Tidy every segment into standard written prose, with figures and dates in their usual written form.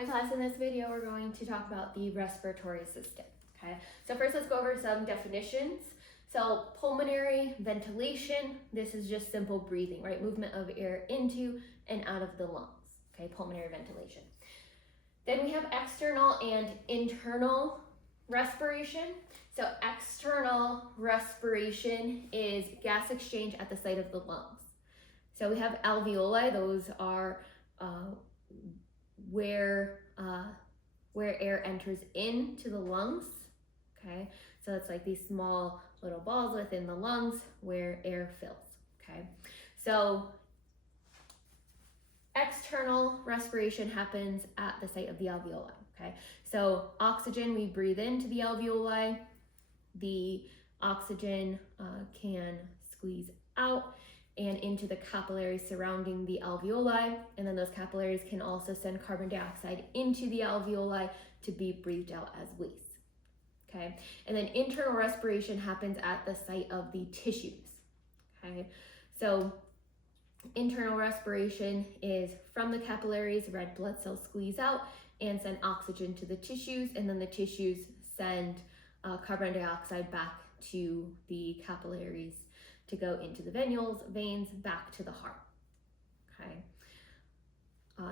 Hi class, in this video we're going to talk about the respiratory system. Okay, so first let's go over some definitions. So pulmonary ventilation, this is just simple breathing, right? Movement of air into and out of the lungs. Okay, pulmonary ventilation. Then we have external and internal respiration. So external respiration is gas exchange at the site of the lungs. So we have alveoli, those are where air enters into the lungs. Okay, so it's like these small little balls within the lungs where air fills. Okay, so external respiration happens at the site of the alveoli. Okay, so oxygen we breathe into the alveoli. The oxygen can squeeze out and into the capillaries surrounding the alveoli, and then those capillaries can also send carbon dioxide into the alveoli to be breathed out as waste. Okay, and then internal respiration happens at the site of the tissues. Okay, so internal respiration is from the capillaries, red blood cells squeeze out and send oxygen to the tissues, and then the tissues send carbon dioxide back to the capillaries to go into the veins, back to the heart. Okay,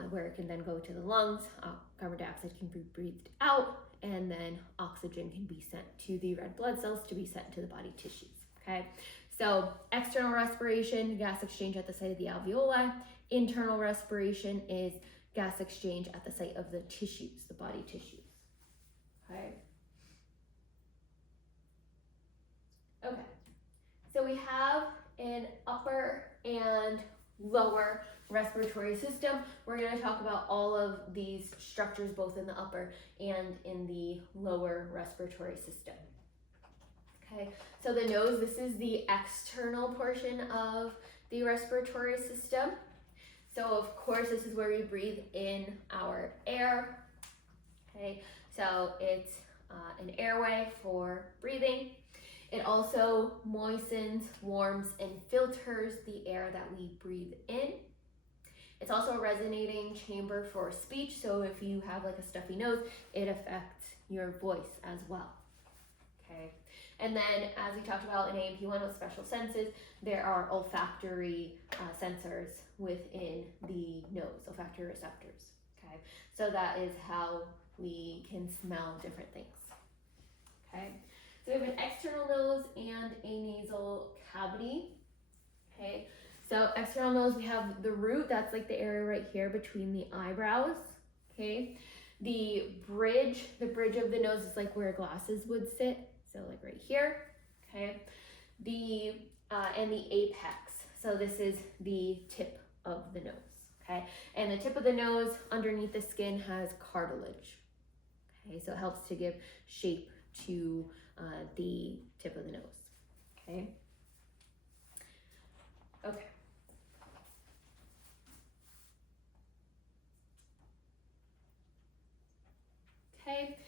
where it can then go to the lungs. Carbon dioxide can be breathed out, and then oxygen can be sent to the red blood cells to be sent to the body tissues. Okay, so external respiration, gas exchange at the site of the alveoli. Internal respiration is gas exchange at the site of the tissues, the body tissues. Okay. Okay. So we have an upper and lower respiratory system. We're going to talk about all of these structures both in the upper and in the lower respiratory system. Okay, so the nose, this is the external portion of the respiratory system. So of course this is where we breathe in our air. Okay, so it's an airway for breathing. It also moistens, warms, and filters the air that we breathe in. It's also a resonating chamber for speech, so if you have like a stuffy nose, it affects your voice as well. Okay, and then as we talked about in AMP1 with special senses, there are olfactory sensors within the nose, olfactory receptors. Okay, so that is how we can smell different things. Okay. So we have an external nose and a nasal cavity. Okay, so external nose, we have the root, that's like the area right here between the eyebrows. Okay, the bridge of the nose is like where glasses would sit, so like right here. Okay, and the apex, so this is the tip of the nose. Okay, and the tip of the nose underneath the skin has cartilage. Okay, so it helps to give shape to the tip of the nose. Okay. Okay. Okay.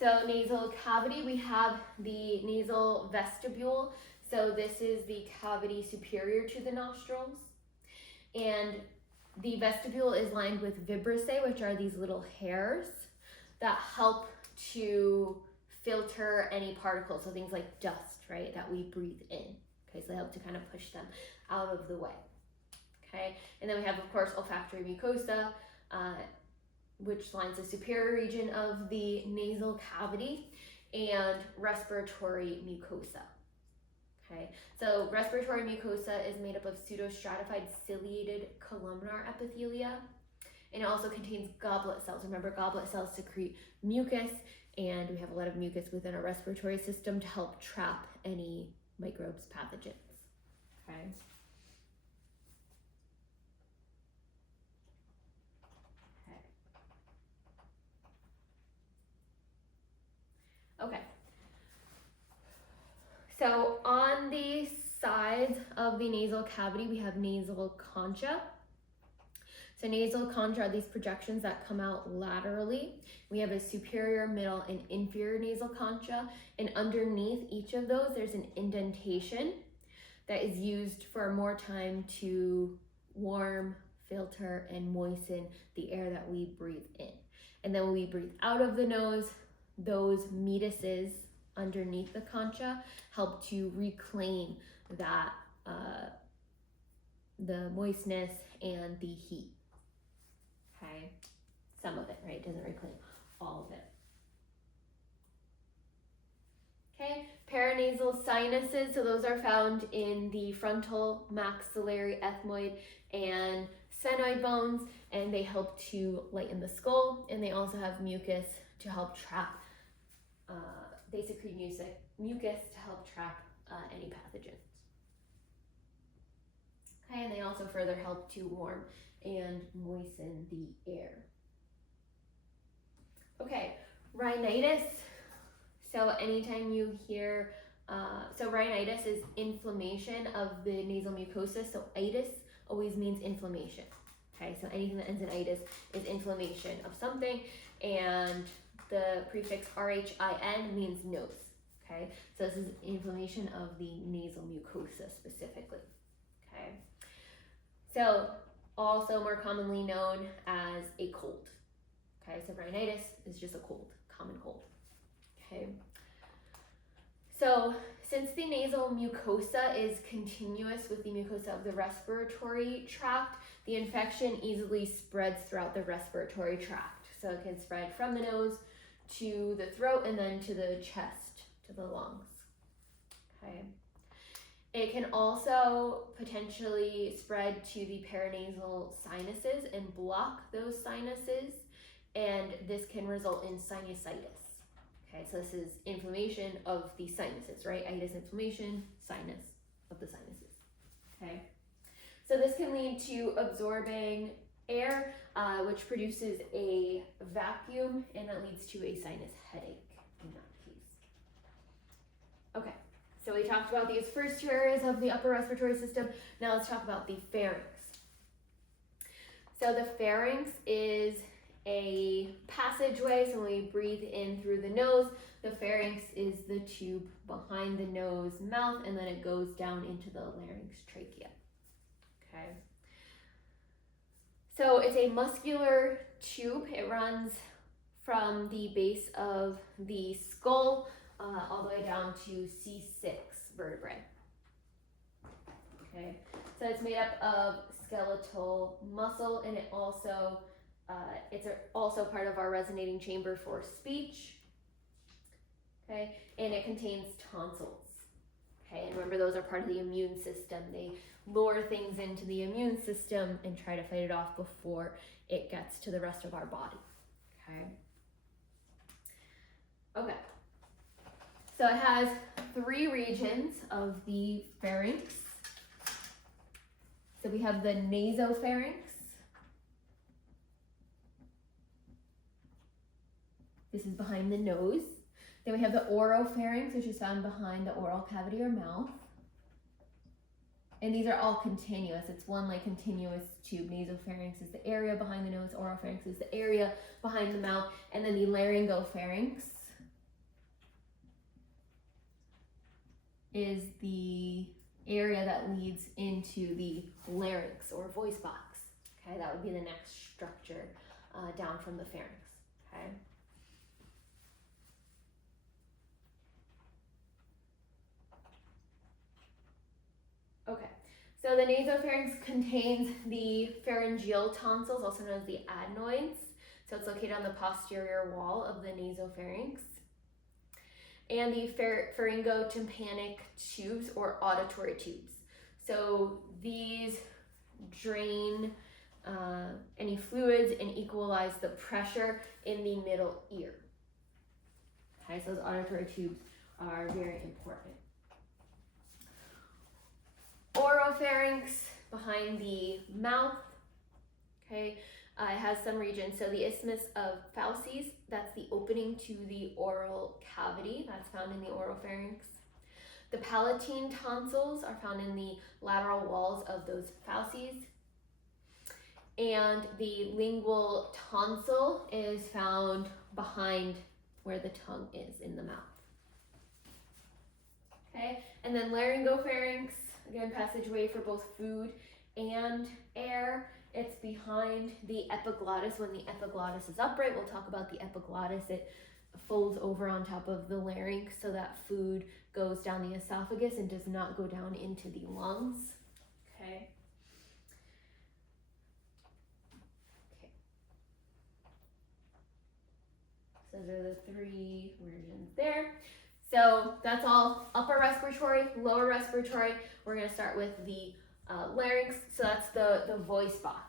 So nasal cavity, we have the nasal vestibule. So this is the cavity superior to the nostrils. And the vestibule is lined with vibrissae, which are these little hairs that help to filter any particles, so things like dust, right, that we breathe in. Okay, so they help to kind of push them out of the way. Okay, and then we have, of course, olfactory mucosa, which lines the superior region of the nasal cavity, and respiratory mucosa. Okay, so respiratory mucosa is made up of pseudostratified ciliated columnar epithelia, and it also contains goblet cells. Remember, goblet cells secrete mucus, and we have a lot of mucus within our respiratory system to help trap any microbes, pathogens. Okay. Okay. So on the sides of the nasal cavity, we have nasal concha. So nasal concha are these projections that come out laterally. We have a superior, middle, and inferior nasal concha, and underneath each of those, there's an indentation that is used for more time to warm, filter and moisten the air that we breathe in. And then when we breathe out of the nose, those meatuses underneath the concha help to reclaim that the moistness and the heat. Okay, some of it, right? It doesn't reclaim all of it. Okay, paranasal sinuses, so those are found in the frontal, maxillary, ethmoid, and sphenoid bones, and they help to lighten the skull, and they also have mucus to help trap, they secrete mucus to help trap any pathogens. Okay, and they also further help to warm and moisten the air. Okay, rhinitis. So anytime you hear, so rhinitis is inflammation of the nasal mucosa. So itis always means inflammation. Okay, so anything that ends in itis is inflammation of something, and the prefix RHIN means nose. Okay, so this is inflammation of the nasal mucosa specifically. Okay, so also more commonly known as a cold. Okay, so rhinitis is just a cold, common cold. Okay, so since the nasal mucosa is continuous with the mucosa of the respiratory tract, the infection easily spreads throughout the respiratory tract. So it can spread from the nose to the throat and then to the chest, to the lungs. Okay. It can also potentially spread to the paranasal sinuses and block those sinuses, and this can result in sinusitis. Okay, so this is inflammation of the sinuses, right? Itis, inflammation, sinus of the sinuses. Okay, so this can lead to absorbing air, which produces a vacuum, and that leads to a sinus headache in that case. Okay, so we talked about these first two areas of the upper respiratory system. Now let's talk about the pharynx. So the pharynx is a passageway, so when we breathe in through the nose, the pharynx is the tube behind the nose, mouth, and then it goes down into the larynx, trachea. Okay. So it's a muscular tube. It runs from the base of the skull all the way down to C6 vertebrae. Okay. So it's made up of skeletal muscle, and it also it's also part of our resonating chamber for speech. Okay, and it contains tonsils. Okay, and remember those are part of the immune system. They lure things into the immune system and try to fight it off before it gets to the rest of our body. Okay. Okay. So it has three regions of the pharynx. So we have the nasopharynx. This is behind the nose. Then we have the oropharynx, which is found behind the oral cavity or mouth. And these are all continuous. It's one like continuous tube. Nasopharynx is the area behind the nose. Oropharynx is the area behind the mouth. And then the laryngopharynx is the area that leads into the larynx or voice box. Okay, that would be the next structure down from the pharynx. Okay. Okay, so the nasopharynx contains the pharyngeal tonsils, also known as the adenoids. So it's located on the posterior wall of the nasopharynx. And the pharyngotympanic tubes or auditory tubes. So these drain any fluids and equalize the pressure in the middle ear. Okay, so those auditory tubes are very important. Oropharynx behind the mouth. Okay, it has some regions. So the isthmus of Fauces, that's the opening to the oral cavity. That's found in the oropharynx. The palatine tonsils are found in the lateral walls of those fauces. And the lingual tonsil is found behind where the tongue is in the mouth. Okay, and then laryngopharynx, again, passageway for both food and air, It's behind the epiglottis. When the epiglottis is upright, we'll talk about the epiglottis. It folds over on top of the larynx so that food goes down the esophagus and does not go down into the lungs. Okay. So those are the three versions there. So that's all upper respiratory, lower respiratory. We're going to start with the larynx. So that's the voice box.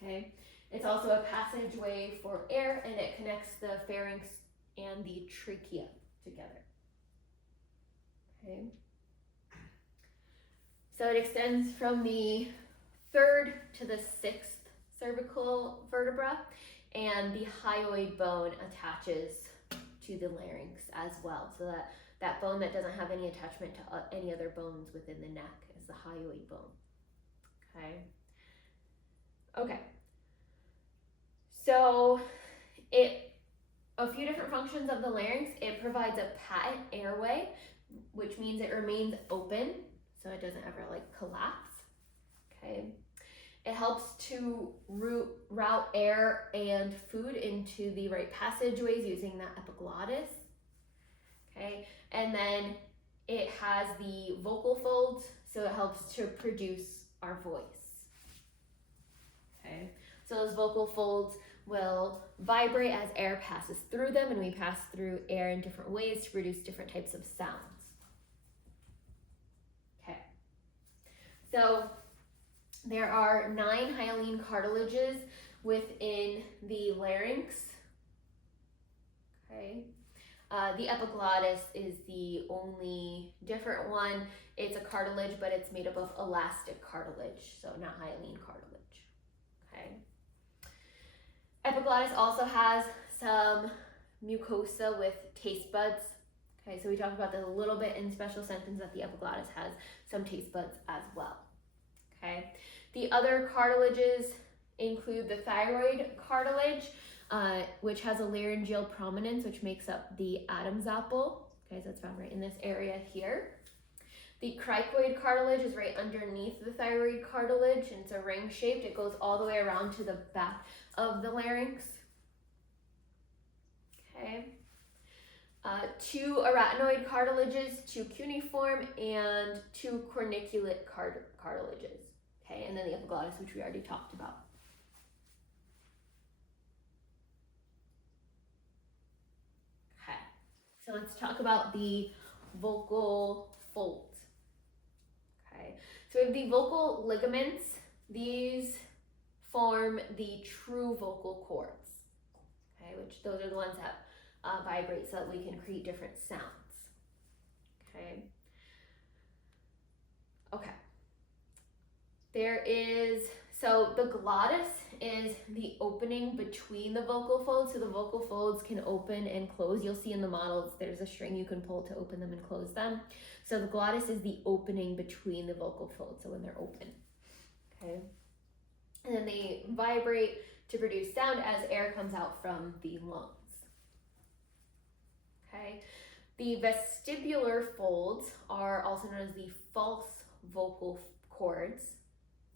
Okay. It's also a passageway for air, and it connects the pharynx and the trachea together. Okay. So it extends from the 3rd to the 6th cervical vertebra, and the hyoid bone attaches to the larynx as well. So that bone that doesn't have any attachment to any other bones within the neck is the hyoid bone. Okay. Okay. So a few different functions of the larynx. It provides a patent airway, which means it remains open, so it doesn't ever collapse. Okay. It helps to route air and food into the right passageways using that epiglottis. Okay. And then it has the vocal folds, so it helps to produce our voice. Okay. So those vocal folds will vibrate as air passes through them, and we pass through air in different ways to produce different types of sounds. Okay. So there are 9 hyaline cartilages within the larynx. Okay. The epiglottis is the only different one. It's a cartilage, but it's made up of elastic cartilage, so not hyaline cartilage. Okay. Epiglottis also has some mucosa with taste buds. Okay, so we talked about that a little bit in special sentence, that the epiglottis has some taste buds as well. Okay. The other cartilages include the thyroid cartilage, which has a laryngeal prominence, which makes up the Adam's apple. Okay, so it's found right in this area here. The cricoid cartilage is right underneath the thyroid cartilage, and it's a ring shaped. It goes all the way around to the back of the larynx. Okay. 2 arytenoid cartilages, 2 cuneiform, and 2 corniculate cartilages. Okay, and then the epiglottis, which we already talked about. Okay, so let's talk about the vocal folds. Okay, so we have the vocal ligaments. These form the true vocal cords. Okay, which those are the ones that vibrate so that we can create different sounds. Okay. Okay. So the glottis is the opening between the vocal folds. So the vocal folds can open and close. You'll see in the models, there's a string you can pull to open them and close them. So the glottis is the opening between the vocal folds, so when they're open. Okay. And then they vibrate to produce sound as air comes out from the lungs. Okay. The vestibular folds are also known as the false vocal cords.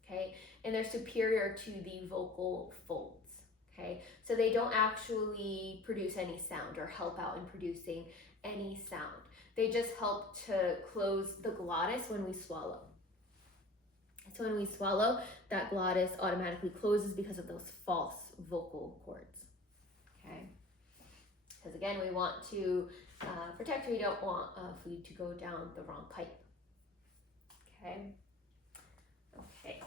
Okay, and they're superior to the vocal folds. Okay, so they don't actually produce any sound or help out in producing any sound. They just help to close the glottis when we swallow. So when we swallow, that glottis automatically closes because of those false vocal cords. Okay, because again, we want to protect. We don't want food to go down the wrong pipe. Okay. Okay.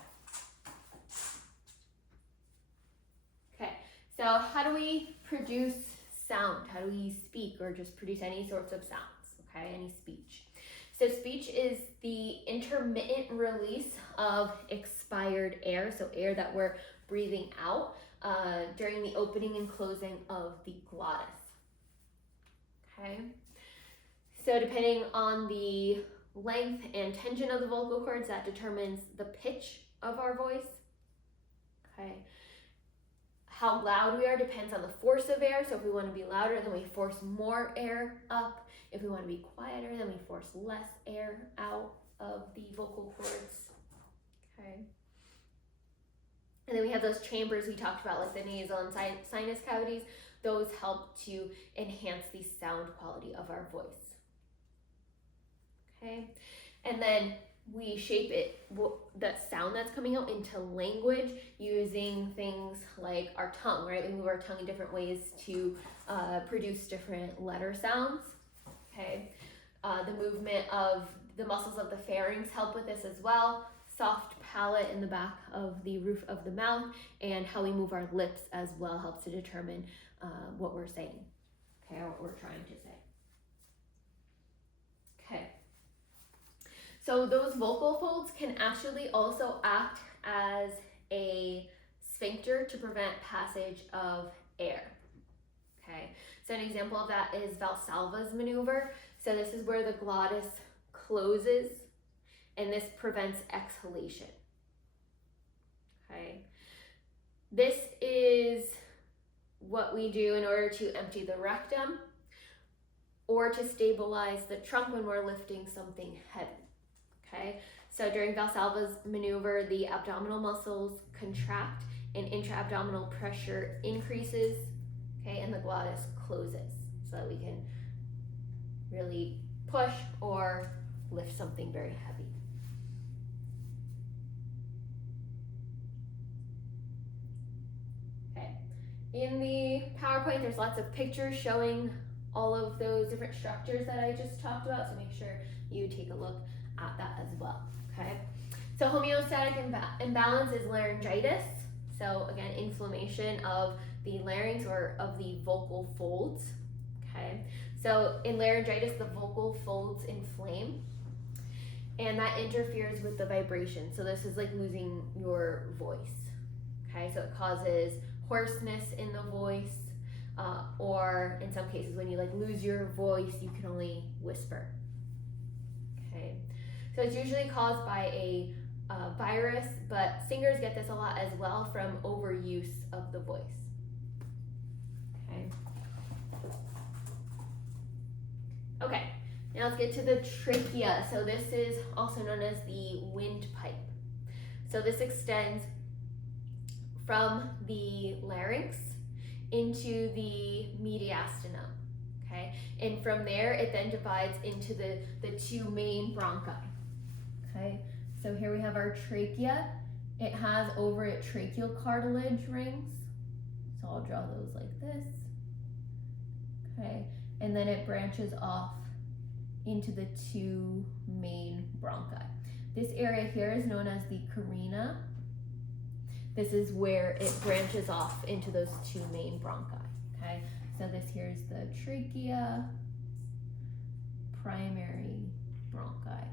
Okay, so how do we produce sound? How do we speak or just produce any sorts of sounds? Okay, any speech. So speech is the intermittent release of expired air, so air that we're breathing out during the opening and closing of the glottis. Okay, so depending on the length and tension of the vocal cords, that determines the pitch of our voice. Okay. How loud we are depends on the force of air. So if we want to be louder, then we force more air up. If we want to be quieter, then we force less air out of the vocal cords. Okay. And then we have those chambers we talked about, like the nasal and sinus cavities. Those help to enhance the sound quality of our voice. Okay, and then we shape it, that sound that's coming out, into language using things like our tongue, right? We move our tongue in different ways to produce different letter sounds. Okay, the movement of the muscles of the pharynx help with this as well. Soft palate in the back of the roof of the mouth, and how we move our lips as well helps to determine what we're saying, okay, or what we're trying to say. Okay, so those vocal folds can actually also act as a sphincter to prevent passage of air. Okay, so an example of that is Valsalva's maneuver. So this is where the glottis closes, and this prevents exhalation. Okay, this is what we do in order to empty the rectum or to stabilize the trunk when we're lifting something heavy. Okay, so during Valsalva's maneuver, the abdominal muscles contract and intra-abdominal pressure increases, okay, and the glottis closes so that we can really push or lift something very heavy. Okay, in the PowerPoint, there's lots of pictures showing all of those different structures that I just talked about, so make sure you take a look at that as well. Okay, so homeostatic imbalance is laryngitis. So again, inflammation of the larynx or of the vocal folds. Okay, so in laryngitis, the vocal folds inflame, and that interferes with the vibration. So this is like losing your voice. Okay, so it causes hoarseness in the voice, or in some cases when you like lose your voice, you can only whisper. Okay, so it's usually caused by a virus, but singers get this a lot as well from overuse of the voice. Okay. Okay, now let's get to the trachea. So this is also known as the windpipe. So this extends from the larynx into the mediastinum, okay? And from there, it then divides into the two main bronchi, okay? So here we have our trachea. It has over it tracheal cartilage rings. So I'll draw those like this, okay? And then it branches off into the two main bronchi. This area here is known as the carina. This is where it branches off into those two main bronchi, okay? So this here is the trachea, primary bronchi.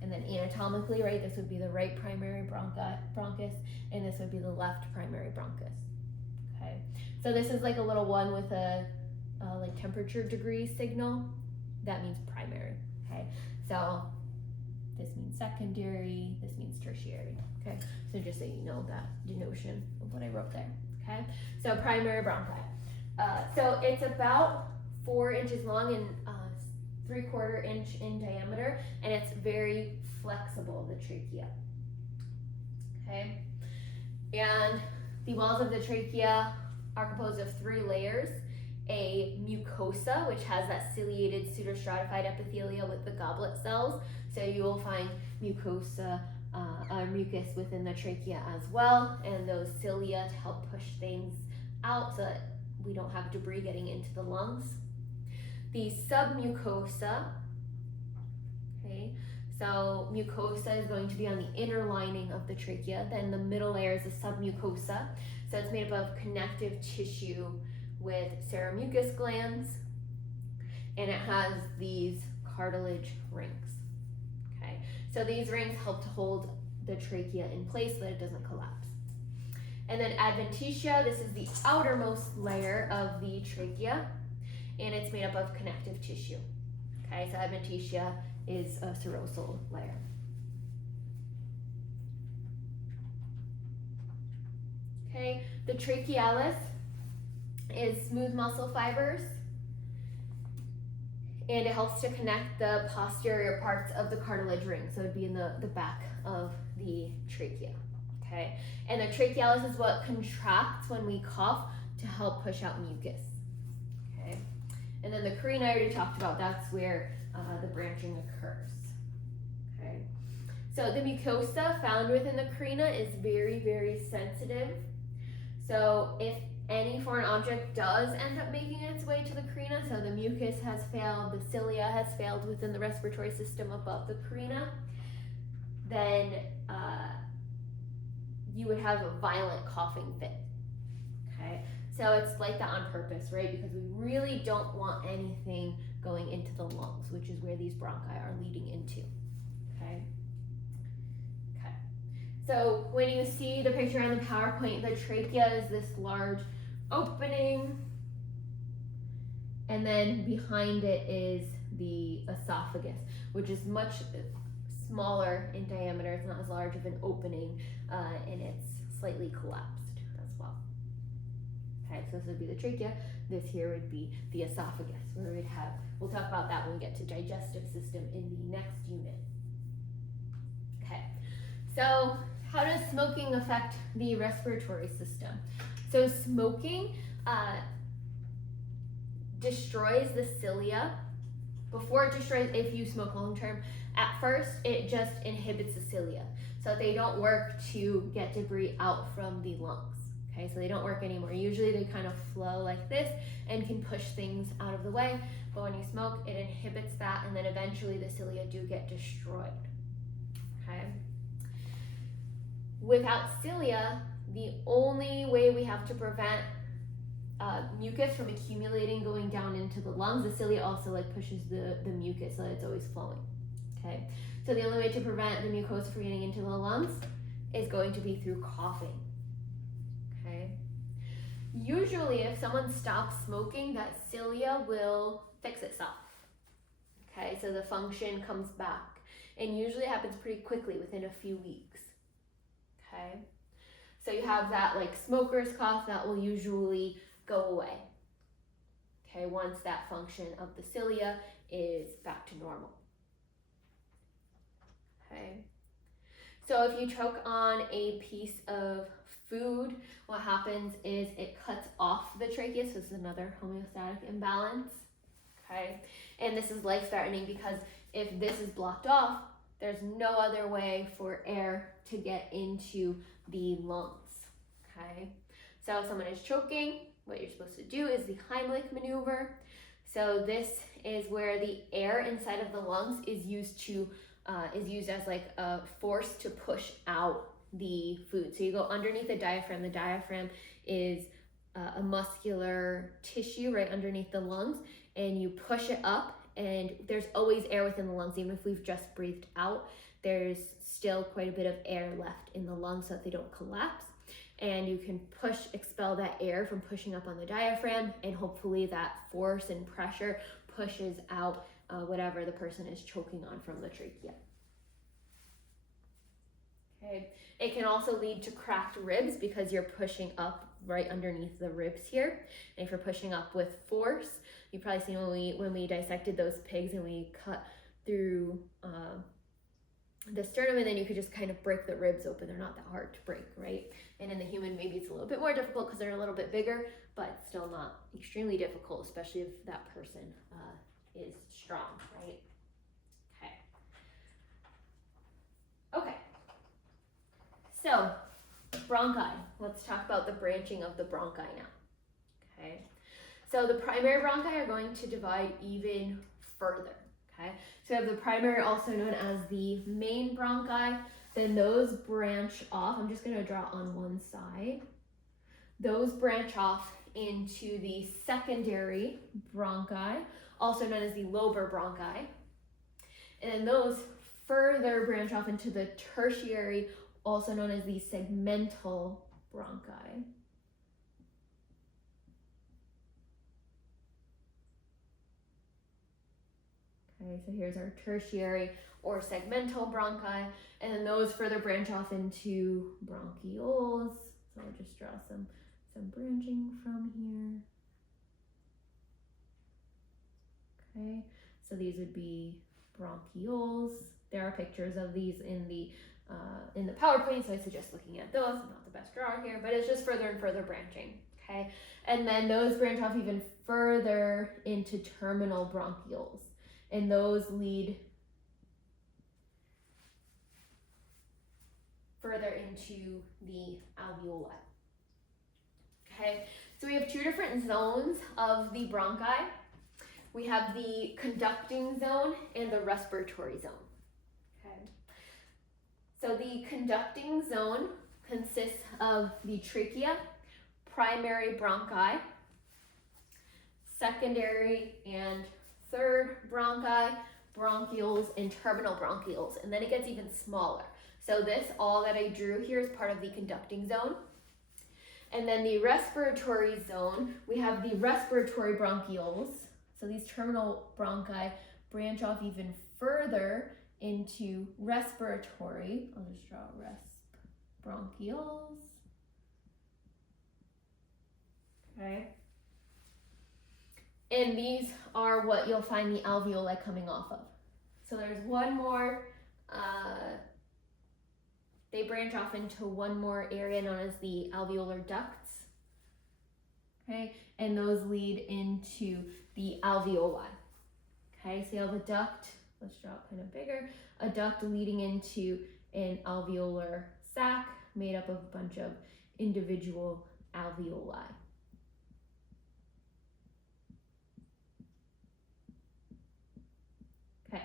And then anatomically, right, this would be the right primary bronchus, and this would be the left primary bronchus, okay? So this is like a little one with a like temperature degree signal. That means primary, okay? So this means secondary, this means tertiary, okay? So just so you know that denotion of what I wrote there, okay? So primary bronchi. So it's about 4 inches long and 3/4 inch in diameter, and it's very flexible, the trachea, okay? And the walls of the trachea are composed of 3 layers. A mucosa, which has that ciliated pseudostratified epithelial with the goblet cells. So you will find mucosa or mucus within the trachea as well, and those cilia to help push things out so that we don't have debris getting into the lungs. The submucosa, okay, so mucosa is going to be on the inner lining of the trachea. Then the middle layer is the submucosa. So it's made up of connective tissue with seromucous glands, and it has these cartilage rings. Okay, so these rings help to hold the trachea in place so that it doesn't collapse. And then adventitia, this is the outermost layer of the trachea, and it's made up of connective tissue. Okay, so adventitia is a serosal layer. Okay, the trachealis is smooth muscle fibers, and it helps to connect the posterior parts of the cartilage ring. So it'd be in the back of the trachea, okay? And the trachealis is what contracts when we cough to help push out mucus, okay? And then the carina I already talked about, that's where the branching occurs, okay? So the mucosa found within the carina is very, very sensitive. So if any foreign object does end up making its way to the carina, so the mucus has failed, the cilia has failed within the respiratory system above the carina, then you would have a violent coughing fit, okay? So it's like that on purpose, right? Because we really don't want anything going into the lungs, which is where these bronchi are leading into, okay? Okay. So when you see the picture on the PowerPoint, the trachea is this large opening, and then behind it is the esophagus, which is much smaller in diameter. It's not as large of an opening, and it's slightly collapsed as well. Okay, so this would be the trachea. This here would be the esophagus, where we'll talk about that when we get to digestive system in the next unit. Okay, so how does smoking affect the respiratory system? So smoking destroys the cilia. Before it destroys, if you smoke long term, at first it just inhibits the cilia. So they don't work to get debris out from the lungs. Okay, so they don't work anymore. Usually they kind of flow like this and can push things out of the way. But when you smoke, it inhibits that, and then eventually the cilia do get destroyed. Okay. Without cilia, the only way we have to prevent mucus from accumulating going down into the lungs, the cilia also like pushes the mucus so that it's always flowing, okay? So the only way to prevent the mucosa from getting into the lungs is going to be through coughing, okay? Usually if someone stops smoking, that cilia will fix itself, okay? So the function comes back, and usually it happens pretty quickly within a few weeks, okay? So you have that like smoker's cough that will usually go away, okay, once that function of the cilia is back to normal, okay? So if you choke on a piece of food, what happens is it cuts off the trachea, so this is another homeostatic imbalance, okay? And this is life-threatening because if this is blocked off, there's no other way for air to get into the lungs, okay? So if someone is choking, what you're supposed to do is the Heimlich maneuver. So this is where the air inside of the lungs is used as like a force to push out the food. So you go underneath the diaphragm. The diaphragm is a muscular tissue right underneath the lungs, and you push it up, and there's always air within the lungs. Even if we've just breathed out, there's still quite a bit of air left in the lungs so that they don't collapse. And you can expel that air from pushing up on the diaphragm, and hopefully that force and pressure pushes out whatever the person is choking on from the trachea. Okay. It can also lead to cracked ribs because you're pushing up right underneath the ribs here. And if you're pushing up with force, you've probably seen when we dissected those pigs and we cut through the sternum, and then you could just kind of break the ribs open. They're not that hard to break, right? And in the human, maybe it's a little bit more difficult because they're a little bit bigger, but still not extremely difficult, especially if that person is strong, right? Okay. Okay. So, bronchi. Let's talk about the branching of the bronchi now. Okay. So the primary bronchi are going to divide even further. Okay, so we have the primary, also known as the main bronchi. Then those branch off. I'm just going to draw on one side. Those branch off into the secondary bronchi, also known as the lobar bronchi. And then those further branch off into the tertiary, also known as the segmental bronchi. Okay, so here's our tertiary or segmental bronchi, and then those further branch off into bronchioles. So I'll just draw some branching from here. Okay, so these would be bronchioles. There are pictures of these in the in the PowerPoint, so I suggest looking at those. I'm not the best drawer here, but it's just further and further branching, okay? And then those branch off even further into terminal bronchioles, and those lead further into the alveoli. Okay, so we have two different zones of the bronchi. We have the conducting zone and the respiratory zone. Okay, so the conducting zone consists of the trachea, primary bronchi, secondary and third bronchi, bronchioles, and terminal bronchioles, and then it gets even smaller. So this, all that I drew here, is part of the conducting zone. And then the respiratory zone, we have the respiratory bronchioles. So these terminal bronchi branch off even further into respiratory. I'll just draw bronchioles. Okay. And these are what you'll find the alveoli coming off of. So there's one more, they branch off into one more area known as the alveolar ducts, okay? And those lead into the alveoli, okay? So you have a duct, let's draw it kind of bigger, a duct leading into an alveolar sac made up of a bunch of individual alveoli. Okay,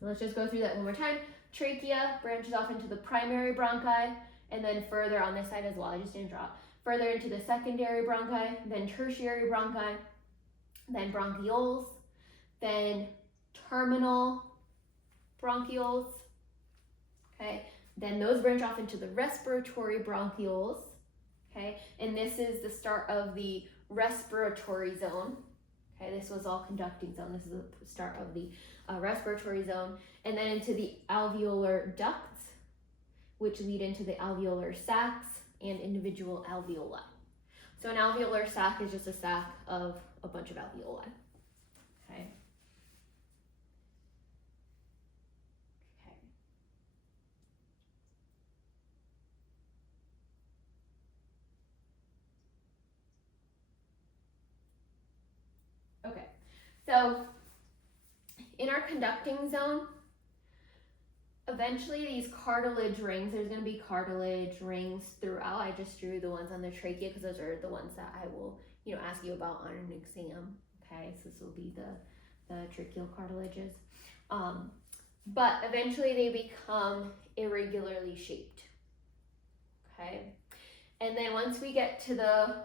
so let's just go through that one more time. Trachea branches off into the primary bronchi, and then further on this side as well, I just didn't draw it, further into the secondary bronchi, then tertiary bronchi, then bronchioles, then terminal bronchioles, okay? Then those branch off into the respiratory bronchioles, okay? And this is the start of the respiratory zone, okay? This was all conducting zone. This is the start of the respiratory zone, and then into the alveolar ducts, which lead into the alveolar sacs and individual alveoli. So an alveolar sac is just a sac of a bunch of alveoli. Okay. Okay. So in our conducting zone, eventually these cartilage rings, there's going to be cartilage rings throughout. I just drew the ones on the trachea because those are the ones that I will, ask you about on an exam. Okay, so this will be the tracheal cartilages. But eventually they become irregularly shaped. Okay, and then once we get to the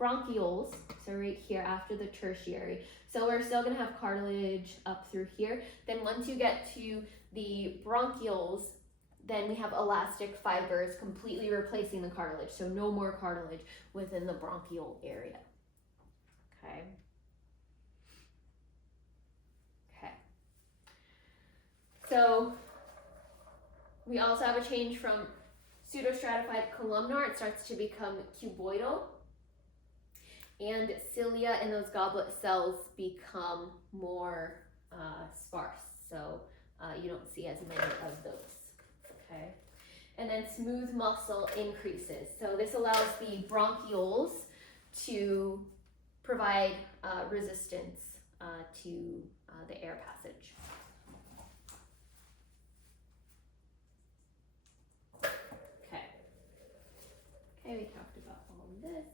bronchioles, so right here after the tertiary, so we're still going to have cartilage up through here. Then once you get to the bronchioles, then we have elastic fibers completely replacing the cartilage. So no more cartilage within the bronchial area. Okay. Okay. So we also have a change from pseudostratified columnar. It starts to become cuboidal. And cilia and those goblet cells become more sparse, so you don't see as many of those, okay? And then smooth muscle increases. So this allows the bronchioles to provide resistance to the air passage. Okay, we talked about all of this.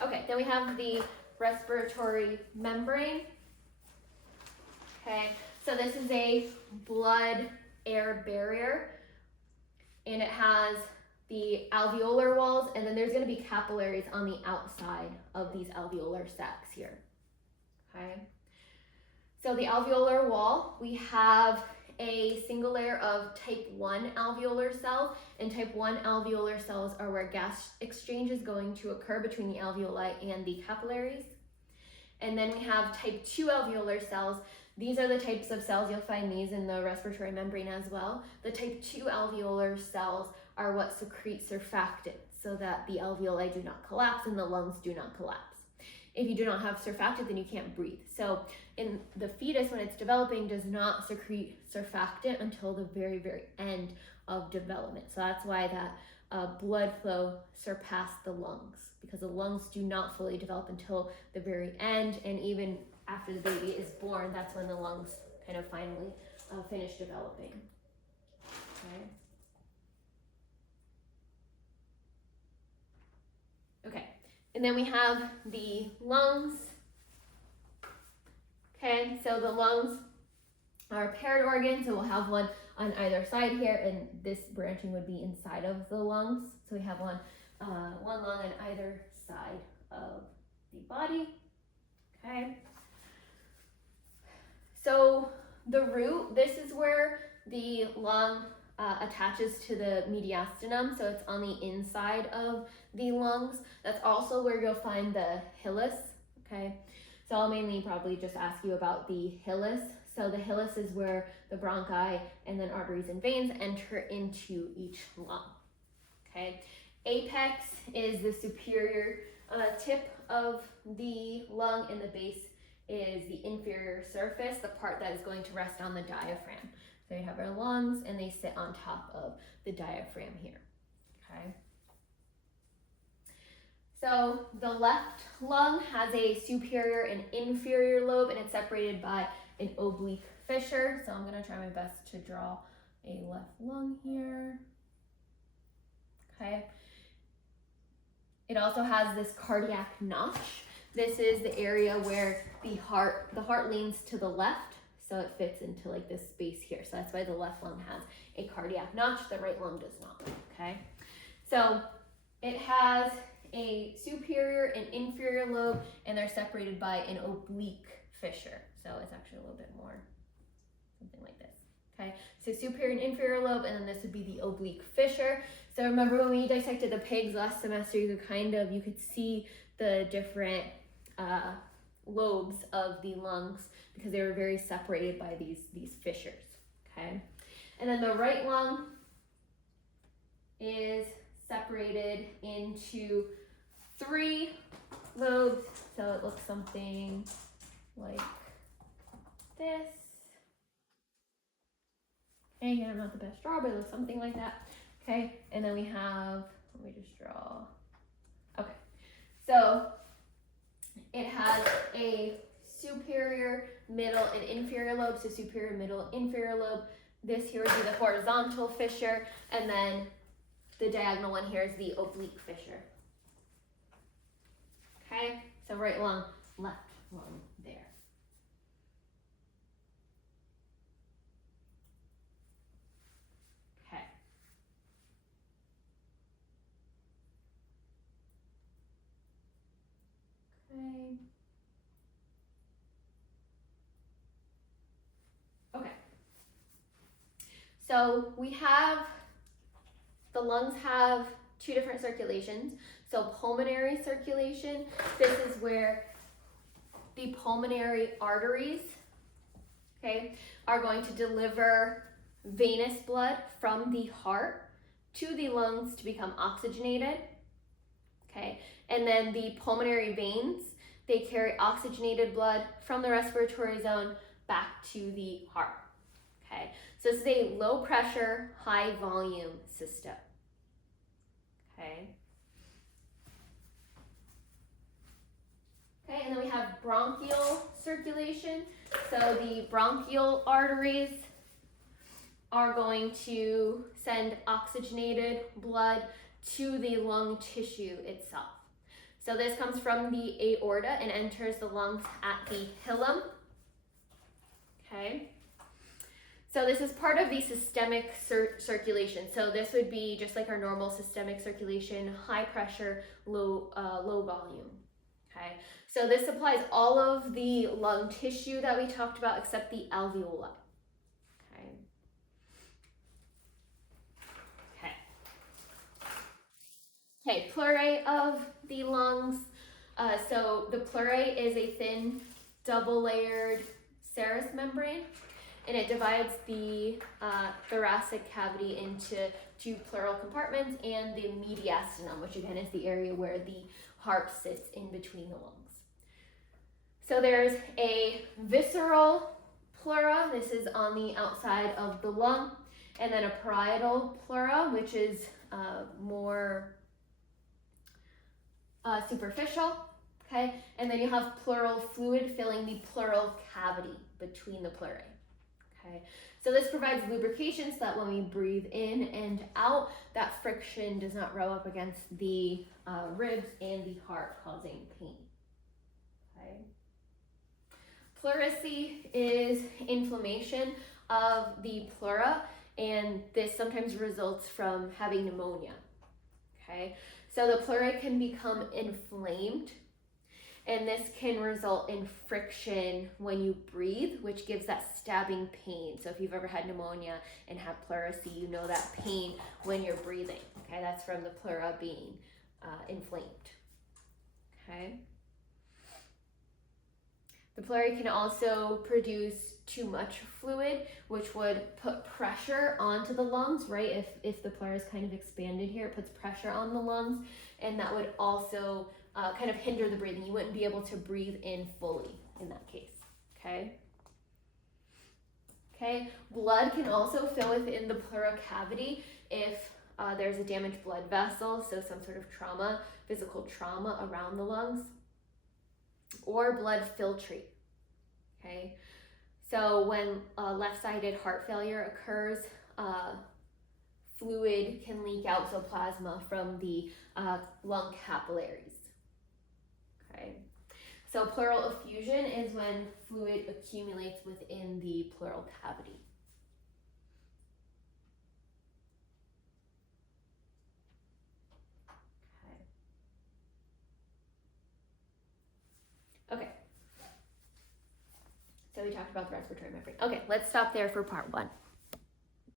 Okay, then we have the respiratory membrane. Okay, so this is a blood-air barrier, and it has the alveolar walls, and then there's going to be capillaries on the outside of these alveolar sacs here. Okay, so the alveolar wall, we have a single layer of type 1 alveolar cells, and type 1 alveolar cells are where gas exchange is going to occur between the alveoli and the capillaries. And then we have type 2 alveolar cells. These are the types of cells, you'll find these in the respiratory membrane as well. The type 2 alveolar cells are what secrete surfactant so that the alveoli do not collapse and the lungs do not collapse. If you do not have surfactant, then you can't breathe. So in the fetus, when it's developing, does not secrete surfactant until the very, very end of development. So that's why that blood flow surpassed the lungs, because the lungs do not fully develop until the very end, and even after the baby is born, that's when the lungs kind of finally finish developing. Okay, and then we have the lungs. Okay, so the lungs are a paired organ, so we'll have one on either side here, and this branching would be inside of the lungs. So we have one lung on either side of the body. Okay. So the root, this is where the lung attaches to the mediastinum, so it's on the inside of the lungs. That's also where you'll find the hilus. Okay. So I'll mainly probably just ask you about the hilus. So the hilus is where the bronchi and then arteries and veins enter into each lung. Okay. Apex is the superior tip of the lung, and the base is the inferior surface, the part that is going to rest on the diaphragm. So you have our lungs, and they sit on top of the diaphragm here. Okay. So the left lung has a superior and inferior lobe, and it's separated by an oblique fissure. So I'm going to try my best to draw a left lung here. Okay. It also has this cardiac notch. This is the area where the heart leans to the left, so it fits into like this space here. So that's why the left lung has a cardiac notch, the right lung does not. Okay. So it has a superior and inferior lobe, and they're separated by an oblique fissure. So it's actually a little bit more, something like this. Okay, so superior and inferior lobe, and then this would be the oblique fissure. So remember when we dissected the pigs last semester, you could see the different lobes of the lungs because they were very separated by these fissures. Okay, and then the right lung is separated into 3 lobes, so it looks something like this. And again, I'm not the best drawer, but it looks something like that. Okay, and then we have, let me just draw. Okay, so it has a superior, middle, and inferior lobe. So superior, middle, inferior lobe. This here would be the horizontal fissure, and then the diagonal one here is the oblique fissure. Okay, so right lung, left lung there. Okay. Okay. So we have, the lungs have 2 different circulations. So pulmonary circulation, this is where the pulmonary arteries, okay, are going to deliver venous blood from the heart to the lungs to become oxygenated. Okay, and then the pulmonary veins, they carry oxygenated blood from the respiratory zone back to the heart. Okay, so this is a low pressure, high volume system. Okay. Okay, and then we have bronchial circulation. So the bronchial arteries are going to send oxygenated blood to the lung tissue itself. So this comes from the aorta and enters the lungs at the hilum. Okay. So this is part of the systemic circulation. So this would be just like our normal systemic circulation, high pressure, low volume. Okay. So this supplies all of the lung tissue that we talked about except the alveoli. Okay. Okay. Okay, pleurae of the lungs. So the pleurae is a thin, double-layered serous membrane, and it divides the thoracic cavity into 2 pleural compartments and the mediastinum, which again is the area where the heart sits in between the lungs. So there's a visceral pleura. This is on the outside of the lung, and then a parietal pleura, which is more superficial, okay? And then you have pleural fluid filling the pleural cavity between the pleurae, okay? So this provides lubrication so that when we breathe in and out, that friction does not rub up against the ribs and the heart, causing pain, okay? Pleurisy is inflammation of the pleura, and this sometimes results from having pneumonia, okay? So the pleura can become inflamed, and this can result in friction when you breathe, which gives that stabbing pain. So if you've ever had pneumonia and have pleurisy, you know that pain when you're breathing, okay? That's from the pleura being inflamed, okay? The pleura can also produce too much fluid, which would put pressure onto the lungs, right? If the pleura is kind of expanded here, it puts pressure on the lungs, and that would also kind of hinder the breathing. You wouldn't be able to breathe in fully in that case, okay? Okay, blood can also fill within the pleural cavity if there's a damaged blood vessel, so some sort of trauma, physical trauma around the lungs, or blood filtrate, okay? So when left-sided heart failure occurs, fluid can leak out, so plasma from the lung capillaries, okay? So pleural effusion is when fluid accumulates within the pleural cavity. Okay. So we talked about the respiratory membrane. Okay, let's stop there for part 1.